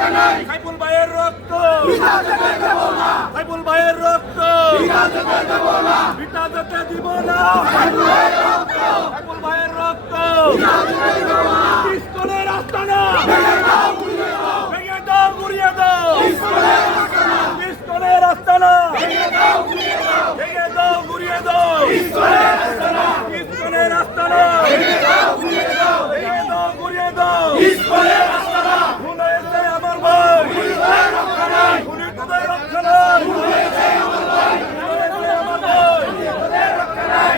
সাইফুল ভাইয়ের রক্ত সাইফুল ভাইয়ের রক্ত বিটা যেতে দিব না সাইফুল ভাইয়ের রক্ত ইসকনের আস্তানা ভেঙে দাও গুড়িয়ে দাও ইসকনের আস্তানা ভেঙে দাও গুড়িয়ে দাও ইসকনের আস্তানা ভেঙে দাও গুড়িয়ে দাও ভুল হয়েছে আমার ভাই খুনি তোদের রক্ষা নাই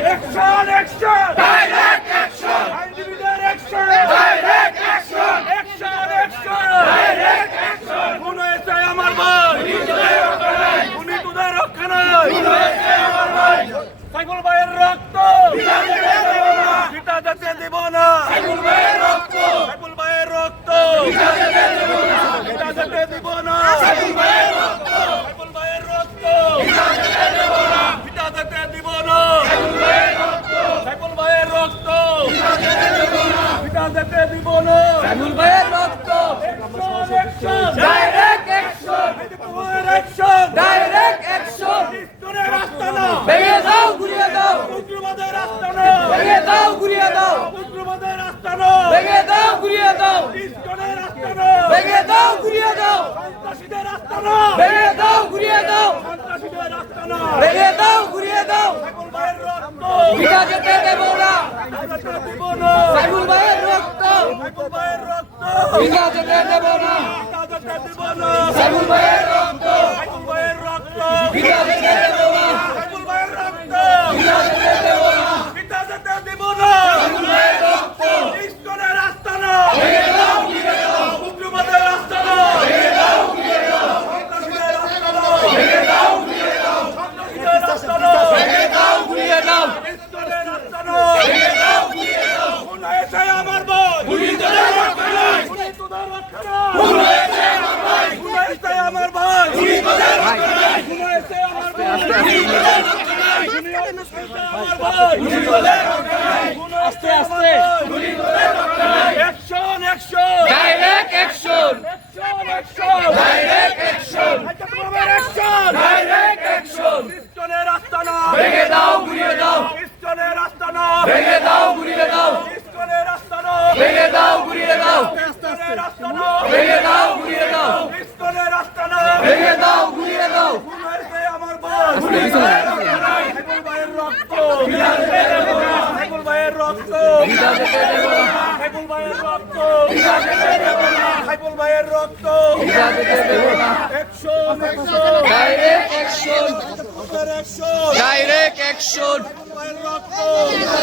অ্যাকশন অ্যাকশন ডাইরেক্ট অ্যাকশন আইনজীবীদের action direct action action action direct action খুন হয়েছে আমার ভাই খুনি তোদের রক্ষা নাই সাইফুল ভাইয়ের রক্ত বিটা যেতে দেব না সাইফুল ভাইয়ের রক্ত সাইফুল ভাইয়ের রক্ত বিটা যেতে দেব না সাইফুল ভাইয়ের রক্ত সাইফুল ভাইয়ের রক্ত বিটা যেতে দেব না সাইফুল ভাইয়ের রক্ত বিটা যেতে দেব না সাইফুল ভাইয়ের রক্ত action direct action action direct action ইসকনের আস্তানা ভেঙে দাও গুড়িয়ে দাও উগ্রবাদের আস্তানা ভেঙে দাও গুড়িয়ে দাও উগ্রবাদের আস্তানা ভেঙে দাও গুড়িয়ে দাও ইসকনের আস্তানা ভেঙে দাও গুড়িয়ে দাও সন্ত্রাসীদের আস্তানা ভেঙে দাও গুড়িয়ে দাও সন্ত্রাসীদের আস্তানা ভেঙে দাও গুড়িয়ে দাও সাইফুল ভাইয়ের রক্ত বিটা যেতে দেব না দেব না সাইফুল ভাইয়ের রক্ত সাইফুল ভাইয়ের রক্ত বিটা যেতে দেব না বিটা যেতে দেব না সাইফুল ভাইয়ের রক্ত সাইফুল ভাইয়ের রক্ত বিটা যেতে দেব না সাইফুল ভাইয়ের রক্ত বিটা যেতে দেব না বিটা যেতে দেব না সাইফুল ভাইয়ের রক্ত ইসকনের আস্তানা ভেঙে দাও গুড়িয়ে দাও উগ্রবাদের আস্তানা ভেঙে দাও গুড়িয়ে দাও সন্ত্রাসীদের আস্তানা ভেঙে দাও গুড়িয়ে দাও সন্ত্রাসীদের আস্তানা ভেঙে দাও গুড়িয়ে দাও ইসকনের আস্তানা ভেঙে দাও গুড়িয়ে দাও খুন হয়েছে আমার ভাই খুনি তোদের রক্ষা নাই খুনি তোদের রক্ষা নাই খুন হয়েছে আমার ভাই খুন হয়েছে আমার ভাই খুনি তোদের রক্ষা নাই খুন হয়েছে আমার ভাই খুনি তোদের রক্ষা নাই খুনি হয়েছে আমার ভাই খুনি তোদের রক্ষা নাই খুন আস্তে আস্তে খুনি তোদের রক্ষা নাই action action direct action action action direct action action direct action ইসকনের আস্তানা ভেঙে দাও গুড়িয়ে দাও ইসকনের আস্তানা ভেঙে দাও গুড়িয়ে দাও ইসকনের আস্তানা ভেঙে দাও গুড়িয়ে দাও ইসকনের আস্তানা ভেঙে দাও গুড়িয়ে দাও ইসকনের আস্তানা ভেঙে দাও গুড়িয়ে দাও খুন হয়েছে আমার ভাই সাইফুল ভাইয়ের রক্ত সাইফুল ভাইয়ের রক্ত সাইফুল ভাইয়ের রক্ত সাইফুল ভাইয়ের রক্ত action action direct action direct action Saiful ভাইয়ের রক্ত